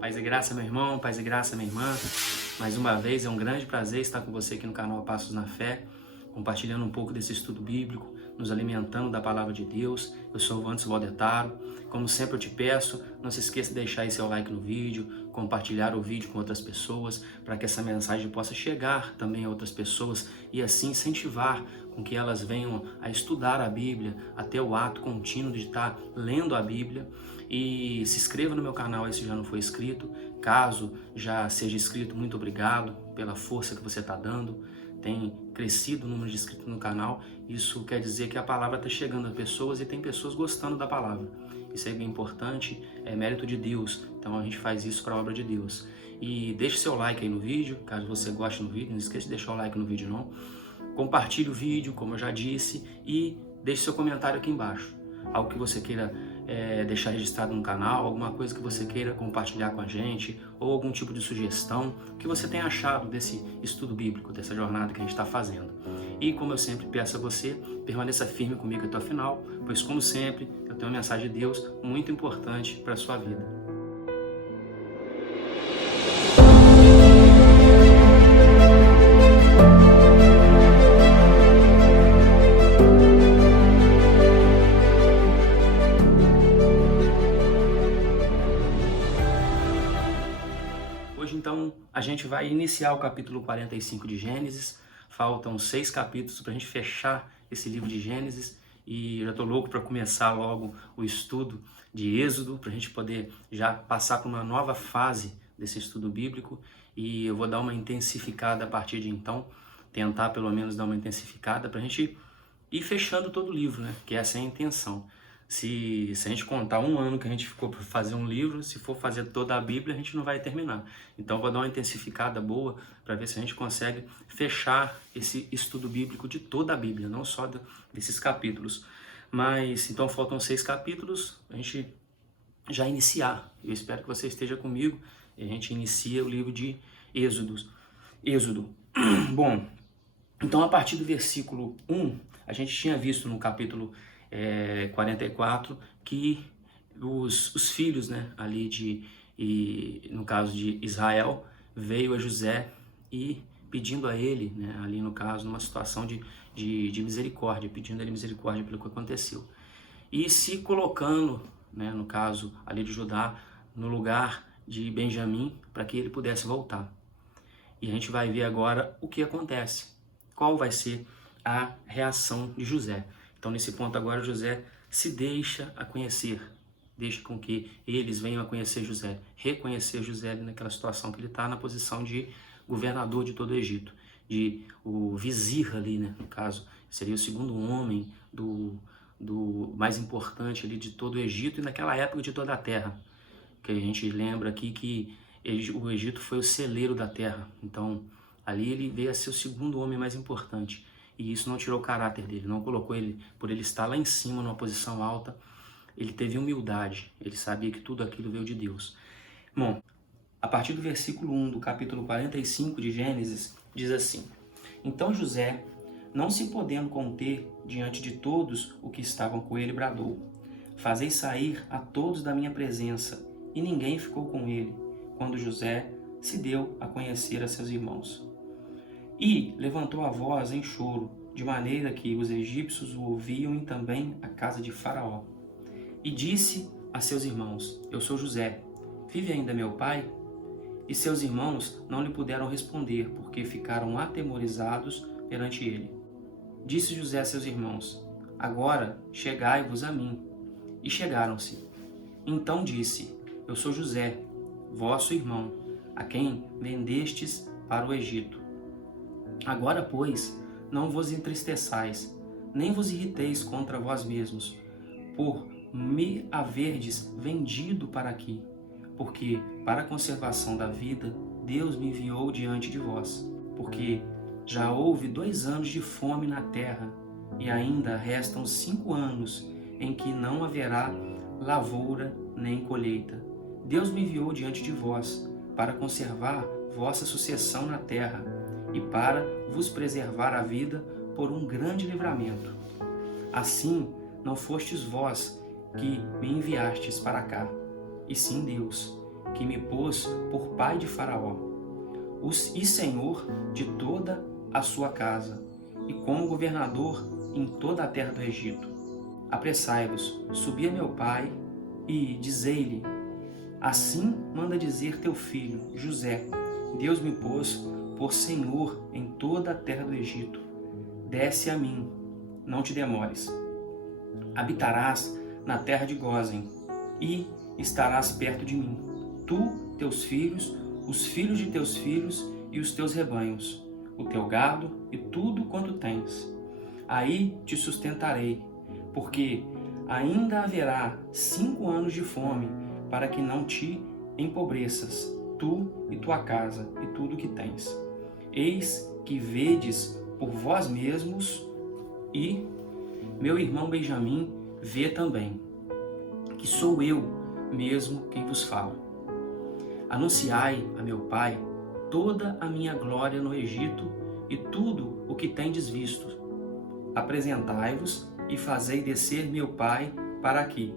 Paz e graça, meu irmão, paz e graça, minha irmã. Mais uma vez, é um grande prazer estar com você aqui no canal Passos na Fé, compartilhando um pouco desse estudo bíblico, nos alimentando da palavra de Deus. Eu sou o Anderson Valdetaro. Como sempre eu te peço, não se esqueça de deixar aí seu like no vídeo, compartilhar o vídeo com outras pessoas, para que essa mensagem possa chegar também a outras pessoas e assim incentivar com que elas venham a estudar a Bíblia, a ter o ato contínuo de estar lendo a Bíblia. E se inscreva no meu canal aí se já não for inscrito. Caso já seja inscrito, muito obrigado pela força que você está dando. Tem crescido o número de inscritos no canal. Isso quer dizer que a palavra está chegando a pessoas e tem pessoas gostando da palavra. Isso é bem importante, é mérito de Deus. Então a gente faz isso para a obra de Deus. E deixe seu like aí no vídeo, caso você goste do vídeo. Não esqueça de deixar o like no vídeo não. Compartilhe o vídeo, como eu já disse, e deixe seu comentário aqui embaixo. Algo que você queira deixar registrado no canal, alguma coisa que você queira compartilhar com a gente, ou algum tipo de sugestão que você tenha achado desse estudo bíblico, dessa jornada que a gente está fazendo. E como eu sempre peço a você, permaneça firme comigo até o final, pois como sempre, eu tenho uma mensagem de Deus muito importante para a sua vida. Hoje, então, a gente vai iniciar o capítulo 45 de Gênesis. Faltam 6 capítulos para a gente fechar esse livro de Gênesis. E eu já estou louco para começar logo o estudo de Êxodo, para a gente poder já passar para uma nova fase desse estudo bíblico. E eu vou dar uma intensificada a partir de então, tentar pelo menos dar uma intensificada para a gente ir fechando todo o livro, né? Que essa é a intenção. Se a gente contar um ano que a gente ficou para fazer um livro, se for fazer toda a Bíblia, a gente não vai terminar. Então, vou dar uma intensificada boa para ver se a gente consegue fechar esse estudo bíblico de toda a Bíblia, não só desses capítulos. Mas, então, faltam 6 capítulos, a gente já iniciar. Eu espero que você esteja comigo e a gente inicia o livro de Êxodo. Bom, então, a partir do versículo 1, a gente tinha visto no capítulo 44, que os filhos, né, ali no caso de Israel, veio a José e pedindo a ele, né, ali no caso, numa situação de misericórdia, pedindo a ele misericórdia pelo que aconteceu. E se colocando, né, no caso ali de Judá, no lugar de Benjamim, para que ele pudesse voltar. E a gente vai ver agora o que acontece, qual vai ser a reação de José. Então, nesse ponto agora, José se deixa a conhecer, deixa com que eles venham a conhecer José, reconhecer José ali naquela situação que ele está na posição de governador de todo o Egito, de o vizir ali, né, no caso, seria o segundo homem do mais importante ali de todo o Egito e naquela época de toda a terra, que a gente lembra aqui que o Egito foi o celeiro da terra, então ali ele veio a ser o segundo homem mais importante. E isso não tirou o caráter dele, não colocou ele, por ele estar lá em cima, numa posição alta, ele teve humildade, ele sabia que tudo aquilo veio de Deus. Bom, a partir do versículo 1 do capítulo 45 de Gênesis, diz assim: Então José, não se podendo conter diante de todos o que estavam com ele, bradou: Fazei sair a todos da minha presença. E ninguém ficou com ele, quando José se deu a conhecer a seus irmãos. E levantou a voz em choro, de maneira que os egípcios o ouviam e também a casa de Faraó. E disse a seus irmãos: Eu sou José, vive ainda meu pai? E seus irmãos não lhe puderam responder, porque ficaram atemorizados perante ele. Disse José a seus irmãos: Agora chegai-vos a mim. E chegaram-se. Então disse: Eu sou José, vosso irmão, a quem vendestes para o Egito. Agora, pois, não vos entristeçais, nem vos irriteis contra vós mesmos, por me haverdes vendido para aqui, porque para a conservação da vida Deus me enviou diante de vós, porque já houve 2 anos de fome na terra, e ainda restam 5 anos em que não haverá lavoura nem colheita. Deus me enviou diante de vós, para conservar vossa sucessão na terra, e para vos preservar a vida por um grande livramento. Assim, não fostes vós que me enviastes para cá, e sim Deus, que me pôs por pai de Faraó, e senhor de toda a sua casa, e como governador em toda a terra do Egito. Apressai-vos, subi a meu pai, e dizei-lhe: assim manda dizer teu filho, José, Deus me pôs por senhor em toda a terra do Egito. Desce a mim, não te demores. Habitarás na terra de Gósen, e estarás perto de mim, tu, teus filhos, os filhos de teus filhos e os teus rebanhos, o teu gado e tudo quanto tens. Aí te sustentarei, porque ainda haverá 5 anos de fome, para que não te empobreças, tu e tua casa e tudo o que tens. Eis que vedes por vós mesmos, e meu irmão Benjamim vê também, que sou eu mesmo quem vos fala. Anunciai a meu pai toda a minha glória no Egito e tudo o que tendes visto. Apresentai-vos e fazei descer meu pai para aqui.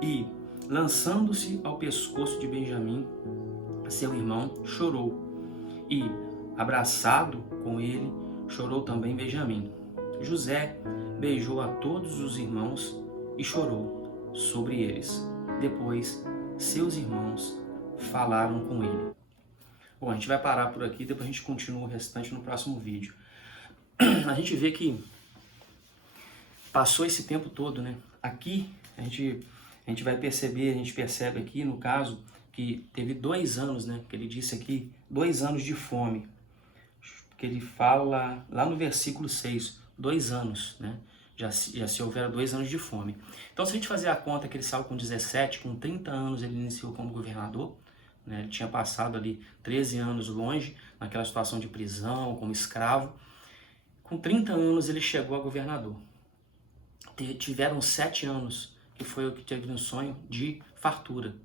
E, lançando-se ao pescoço de Benjamim, seu irmão, chorou. E, abraçado com ele, chorou também Benjamim. José beijou a todos os irmãos e chorou sobre eles. Depois, seus irmãos falaram com ele. Bom, a gente vai parar por aqui, depois a gente continua o restante no próximo vídeo. A gente vê que passou esse tempo todo, né? Aqui a gente vai perceber, a gente percebe aqui no caso que teve 2 anos, né? Que ele disse aqui, 2 anos de fome. Que ele fala lá no versículo 6, 2 anos, né? Já se houveram 2 anos de fome. Então, se a gente fazer a conta que ele saiu com 17, com 30 anos ele iniciou como governador, né? Ele tinha passado ali 13 anos longe, naquela situação de prisão, como escravo. Com 30 anos ele chegou a governador. Tiveram 7 anos, que foi o que teve um sonho de fartura.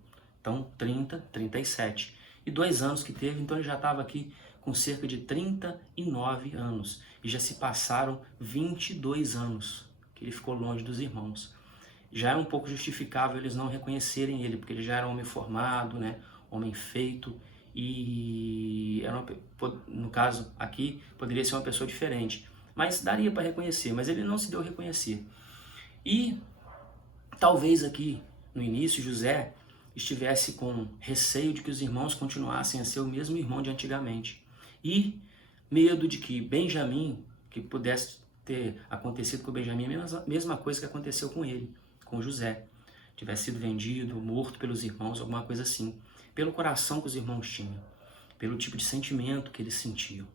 Então, 30, 37. E 2 anos que teve, então ele já estava aqui com cerca de 39 anos. E já se passaram 22 anos que ele ficou longe dos irmãos. Já era um pouco justificável eles não reconhecerem ele, porque ele já era homem formado, né? Homem feito. E era no caso aqui, poderia ser uma pessoa diferente. Mas daria para reconhecer, mas ele não se deu a reconhecer. E talvez aqui, no início, José estivesse com receio de que os irmãos continuassem a ser o mesmo irmão de antigamente. E medo de que Benjamim, que pudesse ter acontecido com Benjamim, a mesma coisa que aconteceu com ele, com José. Tivesse sido vendido, morto pelos irmãos, alguma coisa assim. Pelo coração que os irmãos tinham, pelo tipo de sentimento que eles sentiam.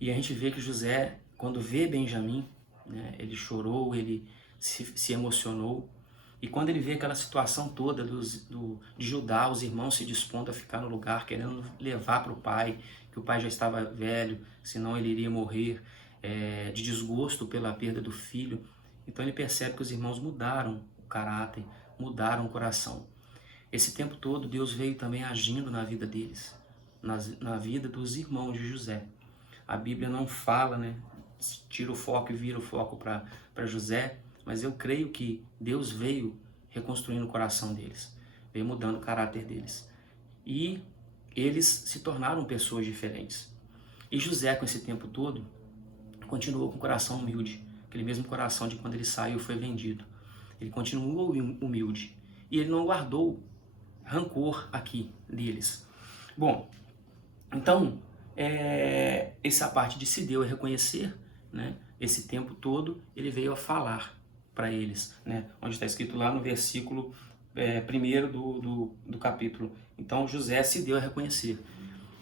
E a gente vê que José, quando vê Benjamim, né, ele chorou, ele se emocionou. E quando ele vê aquela situação toda de Judá, os irmãos se dispondo a ficar no lugar, querendo levar para o pai, que o pai já estava velho, senão ele iria morrer de desgosto pela perda do filho. Então ele percebe que os irmãos mudaram o caráter, mudaram o coração. Esse tempo todo Deus veio também agindo na vida deles, na vida dos irmãos de José. A Bíblia não fala, né? Tira o foco e vira o foco para José, mas eu creio que Deus veio reconstruindo o coração deles, veio mudando o caráter deles. E eles se tornaram pessoas diferentes. E José, com esse tempo todo, continuou com o coração humilde, aquele mesmo coração de quando ele saiu e foi vendido. Ele continuou humilde e ele não guardou rancor aqui deles. Bom, então, essa parte de se deu a reconhecer, né? Esse tempo todo ele veio a falar para eles, né? Onde está escrito lá no versículo 1 do capítulo. Então José se deu a reconhecer.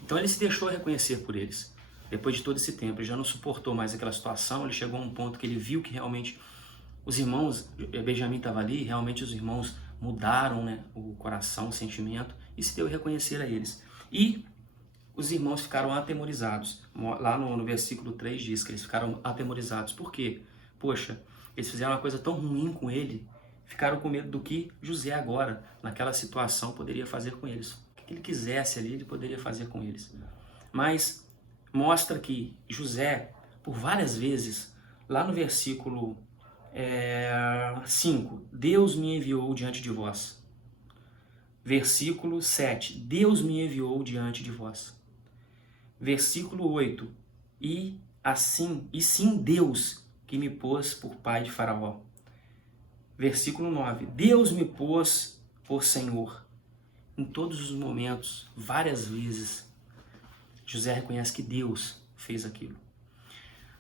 Então ele se deixou reconhecer por eles. Depois de todo esse tempo, ele já não suportou mais aquela situação, ele chegou a um ponto que ele viu que realmente os irmãos, Benjamim estava ali, realmente os irmãos mudaram, né, o coração, o sentimento, e se deu a reconhecer a eles. E os irmãos ficaram atemorizados. Lá no versículo 3 diz que eles ficaram atemorizados. Por quê? Poxa, eles fizeram uma coisa tão ruim com ele, ficaram com medo do que José agora, naquela situação, poderia fazer com eles. O que ele quisesse ali, ele poderia fazer com eles. Mas mostra que José, por várias vezes, lá no versículo 5, Deus me enviou diante de vós Versículo 7, Deus me enviou diante de vós. Versículo 8, e sim Deus que me pôs por pai de Faraó. Versículo 9, Deus me pôs por Senhor. Em todos os momentos, várias vezes, José reconhece que Deus fez aquilo.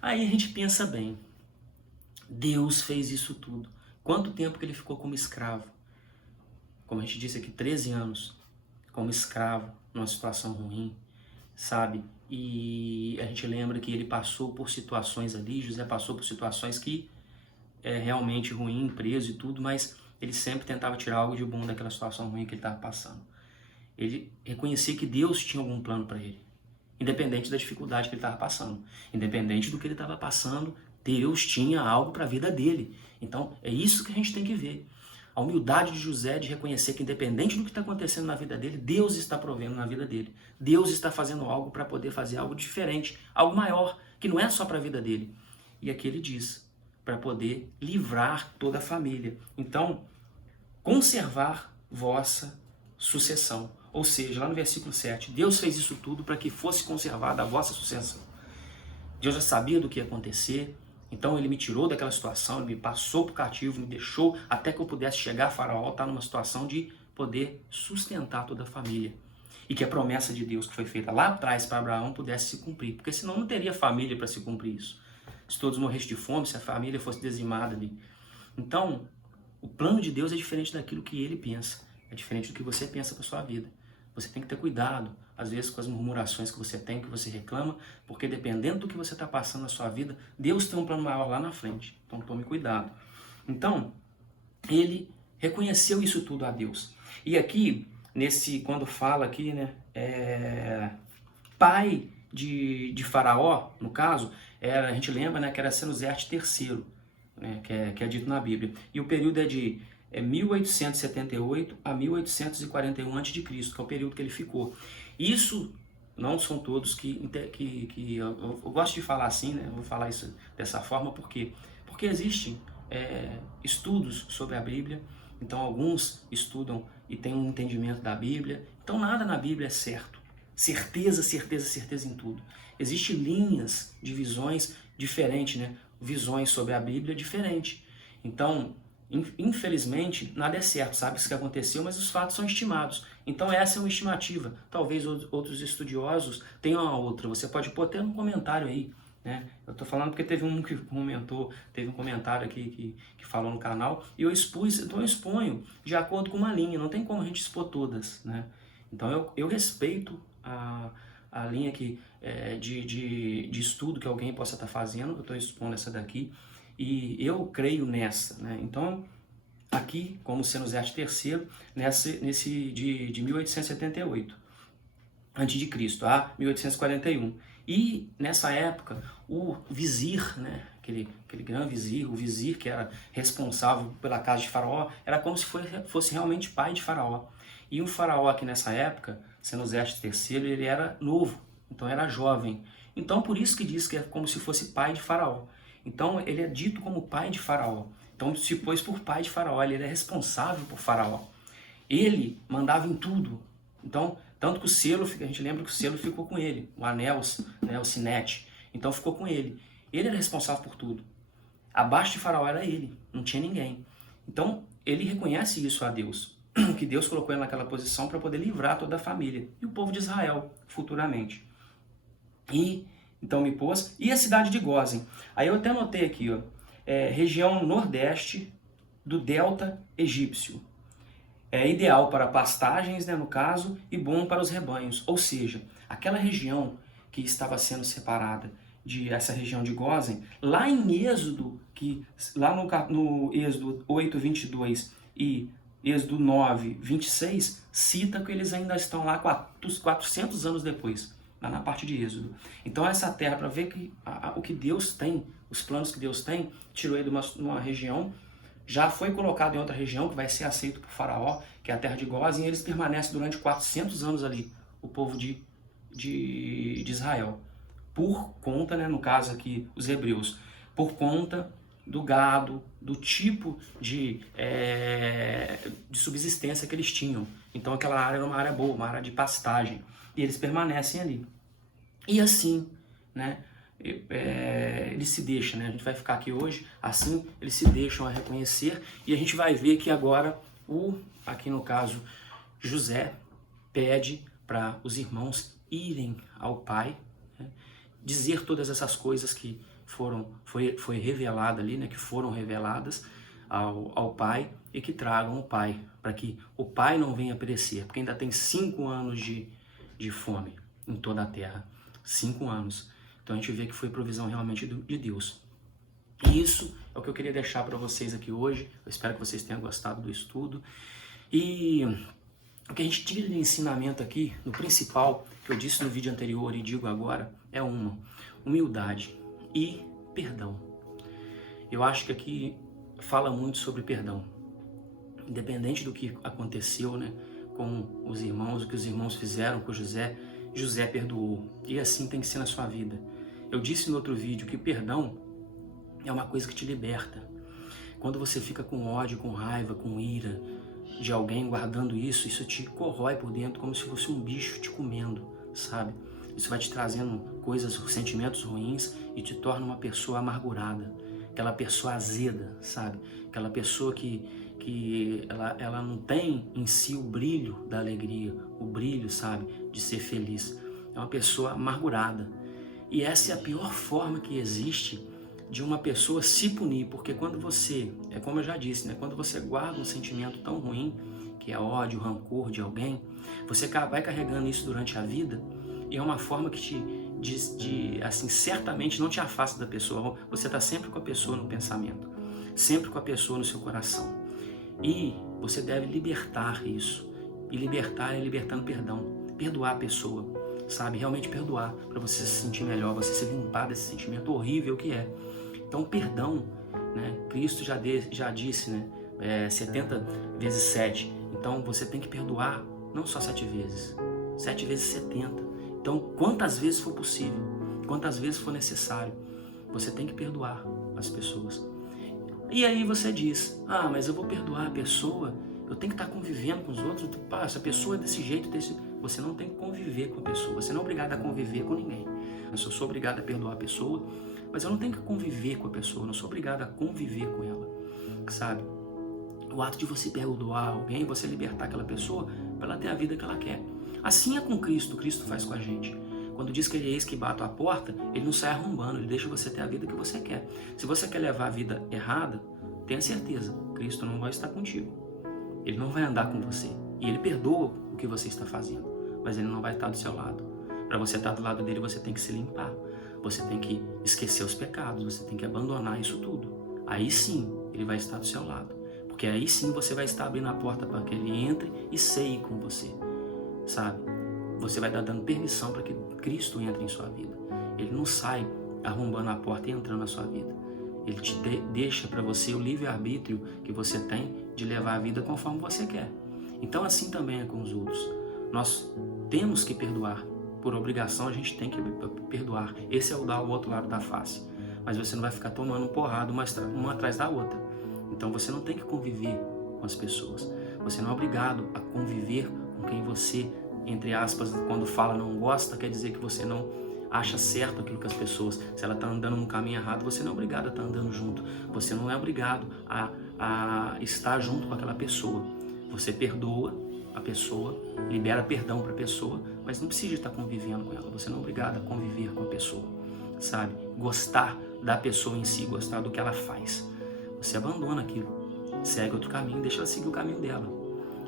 Aí a gente pensa bem, Deus fez isso tudo. Quanto tempo que ele ficou como escravo? Como a gente disse aqui, 13 anos como escravo, numa situação ruim, sabe? E a gente lembra que ele passou por situações ali, José passou por situações que é realmente ruim, preso e tudo, mas ele sempre tentava tirar algo de bom daquela situação ruim que ele estava passando. Ele reconhecia que Deus tinha algum plano para ele, independente da dificuldade que ele estava passando, independente do que ele estava passando, Deus tinha algo para a vida dele. Então é isso que a gente tem que ver. A humildade de José de reconhecer que independente do que está acontecendo na vida dele, Deus está provendo na vida dele. Deus está fazendo algo para poder fazer algo diferente, algo maior, que não é só para a vida dele. E aqui ele diz, para poder livrar toda a família. Então, conservar vossa sucessão. Ou seja, lá no versículo 7, Deus fez isso tudo para que fosse conservada a vossa sucessão. Deus já sabia do que ia acontecer, então ele me tirou daquela situação, ele me passou para o cativo, me deixou até que eu pudesse chegar a Faraó, estar numa situação de poder sustentar toda a família. E que a promessa de Deus que foi feita lá atrás para Abraão pudesse se cumprir, porque senão não teria família para se cumprir isso. Se todos morressem de fome, se a família fosse dizimada ali. Então, o plano de Deus é diferente daquilo que ele pensa, é diferente do que você pensa para sua vida. Você tem que ter cuidado, às vezes, com as murmurações que você tem, que você reclama, porque dependendo do que você está passando na sua vida, Deus tem um plano maior lá na frente. Então, tome cuidado. Então, ele reconheceu isso tudo a Deus. E aqui, quando fala aqui, né, pai de Faraó, no caso, a gente lembra, né, que era Senuserte III, né, que é dito na Bíblia. E o período é de 1878 a 1841 a.C., que é o período que ele ficou. Isso não são todos que eu gosto de falar assim, né? Eu vou falar isso dessa forma, porque existem estudos sobre a Bíblia, então alguns estudam e têm um entendimento da Bíblia, então nada na Bíblia é certo. Certeza, certeza, certeza em tudo. Existem linhas de visões diferentes, né? Visões sobre a Bíblia diferentes. Então, infelizmente, nada é certo, sabe isso que aconteceu, mas os fatos são estimados. Então essa é uma estimativa. Talvez outros estudiosos tenham uma outra. Você pode pôr até no comentário aí, né? Eu tô falando porque teve um que comentou, teve um comentário aqui que falou no canal, e eu expus, então eu exponho de acordo com uma linha, não tem como a gente expor todas, né? Então eu respeito a linha de estudo que alguém possa estar fazendo, eu estou expondo essa daqui, e eu creio nessa, né? Então, aqui, como Senuserte III, nesse de 1878, antes de Cristo, a 1841. E nessa época, o vizir, né? Aquele grande vizir, o vizir que era responsável pela casa de Faraó, era como se fosse realmente pai de Faraó. E o Faraó aqui nessa época, Senuserte III, ele era novo, então era jovem. Então, por isso que diz que é como se fosse pai de Faraó. Então, ele é dito como pai de Faraó. Então, se pôs por pai de Faraó, ele era responsável por Faraó. Ele mandava em tudo. Então, tanto que o selo, a gente lembra que o selo ficou com ele, o anel, né, o sinete. Então, ficou com ele. Ele era responsável por tudo. Abaixo de Faraó era ele, não tinha ninguém. Então, ele reconhece isso a Deus, que Deus colocou ele naquela posição para poder livrar toda a família e o povo de Israel, futuramente. Então me pôs, e a cidade de Gósen. Aí eu até anotei aqui, ó, região nordeste do delta egípcio. É ideal para pastagens, né, no caso, e bom para os rebanhos. Ou seja, aquela região que estava sendo separada essa região de Gósen, lá em Êxodo, lá no Êxodo 8, 22 e Êxodo 9, 26, cita que eles ainda estão lá 400 anos depois, lá na parte de Êxodo. Então essa terra, para ver que o que Deus tem, os planos que Deus tem, tirou ele de uma região, já foi colocado em outra região que vai ser aceito por Faraó, que é a terra de Gósen, e eles permanecem durante 400 anos ali, o povo de Israel. Por conta, né, no caso aqui, os hebreus, por conta do gado, do tipo de subsistência que eles tinham. Então aquela área era uma área boa, uma área de pastagem, e eles permanecem ali. E assim, né, eles se deixam, né? A gente vai ficar aqui hoje, assim eles se deixam a reconhecer, e a gente vai ver que agora, aqui no caso, José pede para os irmãos irem ao pai, né, dizer todas essas coisas que foi revelada ali, né, que foram reveladas ao pai, e que tragam o pai, para que o pai não venha perecer, porque ainda tem 5 anos de fome em toda a terra. 5 anos. Então a gente vê que foi provisão realmente de Deus. E isso é o que eu queria deixar para vocês aqui hoje. Eu espero que vocês tenham gostado do estudo. E o que a gente tira de ensinamento aqui, no principal, que eu disse no vídeo anterior e digo agora, é humildade e perdão. Eu acho que aqui fala muito sobre perdão. Independente do que aconteceu, né, com os irmãos, o que os irmãos fizeram com José, José perdoou. E assim tem que ser na sua vida. Eu disse no outro vídeo que perdão é uma coisa que te liberta. Quando você fica com ódio, com raiva, com ira de alguém, guardando isso te corrói por dentro como se fosse um bicho te comendo, sabe? Isso vai te trazendo coisas, sentimentos ruins, e te torna uma pessoa amargurada, aquela pessoa azeda, sabe? Aquela pessoa que ela não tem em si o brilho da alegria, o brilho, sabe, de ser feliz. É uma pessoa amargurada. E essa é a pior forma que existe de uma pessoa se punir, porque quando você, é como eu já disse, né, quando você guarda um sentimento tão ruim, que é ódio, rancor de alguém, você vai carregando isso durante a vida, e é uma forma que assim, certamente não te afasta da pessoa. Você está sempre com a pessoa no pensamento, sempre com a pessoa no seu coração. E você deve libertar isso. E libertar é libertando perdão. Perdoar a pessoa, sabe? Realmente perdoar, para você se sentir melhor, você se limpar desse sentimento horrível que é. Então, perdão, né? Cristo já disse, né? 70 vezes 7. Então, você tem que perdoar não só 7 vezes, 7 vezes 70. Então, quantas vezes for possível, quantas vezes for necessário, você tem que perdoar as pessoas. E aí você diz, mas eu vou perdoar a pessoa, eu tenho que estar convivendo com os outros, essa pessoa é desse jeito, você não tem que conviver com a pessoa, você não é obrigado a conviver com ninguém. Eu só sou obrigado a perdoar a pessoa, mas eu não tenho que conviver com a pessoa, eu não sou obrigado a conviver com ela, sabe? O ato de você perdoar alguém, você libertar aquela pessoa para ela ter a vida que ela quer. Assim é com Cristo, Cristo faz com a gente. Quando diz que ele é eis que bate a porta, ele não sai arrombando, ele deixa você ter a vida que você quer. Se você quer levar a vida errada, tenha certeza, Cristo não vai estar contigo. Ele não vai andar com você. E ele perdoa o que você está fazendo, mas ele não vai estar do seu lado. Para você estar do lado dele, você tem que se limpar. Você tem que esquecer os pecados, você tem que abandonar isso tudo. Aí sim, ele vai estar do seu lado. Porque aí sim você vai estar abrindo a porta para que ele entre e ceie com você, sabe? Você vai estar dando permissão para que Cristo entre em sua vida. Ele não sai arrombando a porta e entrando na sua vida. Ele te deixa para você o livre-arbítrio que você tem de levar a vida conforme você quer. Então assim também é com os outros. Nós temos que perdoar. Por obrigação a gente tem que perdoar. Esse é o outro lado da face. Mas você não vai ficar tomando porrada uma atrás da outra. Então você não tem que conviver com as pessoas. Você não é obrigado a conviver com quem você, entre aspas, quando fala não gosta, quer dizer que você não acha certo aquilo que as pessoas, se ela está andando no caminho errado, você não é obrigado a estar andando junto. Você não é obrigado a estar junto com aquela pessoa. Você perdoa a pessoa, libera perdão para a pessoa, mas não precisa estar convivendo com ela. Você não é obrigado a conviver com a pessoa, sabe? Gostar da pessoa em si, gostar do que ela faz. Você abandona aquilo, segue outro caminho, deixa ela seguir o caminho dela.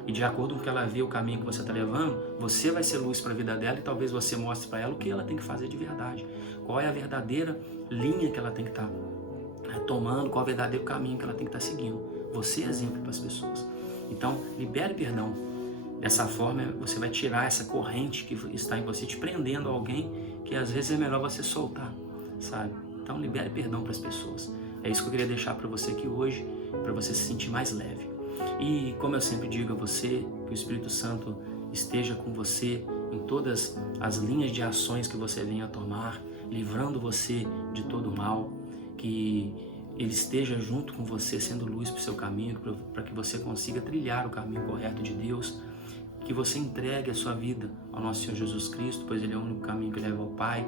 E de acordo com o que ela vê, o caminho que você está levando, você vai ser luz para a vida dela, e talvez você mostre para ela o que ela tem que fazer de verdade. Qual é a verdadeira linha que ela tem que estar tomando, qual é o verdadeiro caminho que ela tem que estar seguindo. Você é exemplo para as pessoas. Então, libere perdão. Dessa forma, você vai tirar essa corrente que está em você, te prendendo a alguém que às vezes é melhor você soltar, sabe? Então, libere perdão para as pessoas. É isso que eu queria deixar para você aqui hoje, para você se sentir mais leve. E como eu sempre digo a você, que o Espírito Santo esteja com você em todas as linhas de ações que você venha a tomar, livrando você de todo o mal, que Ele esteja junto com você, sendo luz para o seu caminho, para que você consiga trilhar o caminho correto de Deus, que você entregue a sua vida ao nosso Senhor Jesus Cristo, pois Ele é o único caminho que leva ao Pai,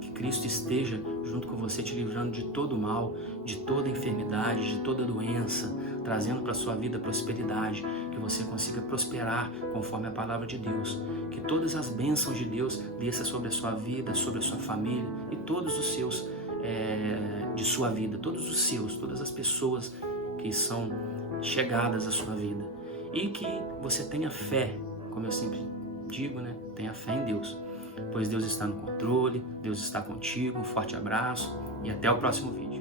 que Cristo esteja junto com você, te livrando de todo mal, de toda enfermidade, de toda doença, trazendo para a sua vida prosperidade, que você consiga prosperar conforme a palavra de Deus, que todas as bênçãos de Deus desçam sobre a sua vida, sobre a sua família e todos os seus de sua vida, todos os seus, todas as pessoas que são chegadas à sua vida, e que você tenha fé, como eu sempre digo, né? Tenha fé em Deus, pois Deus está no controle, Deus está contigo. Um forte abraço e até o próximo vídeo.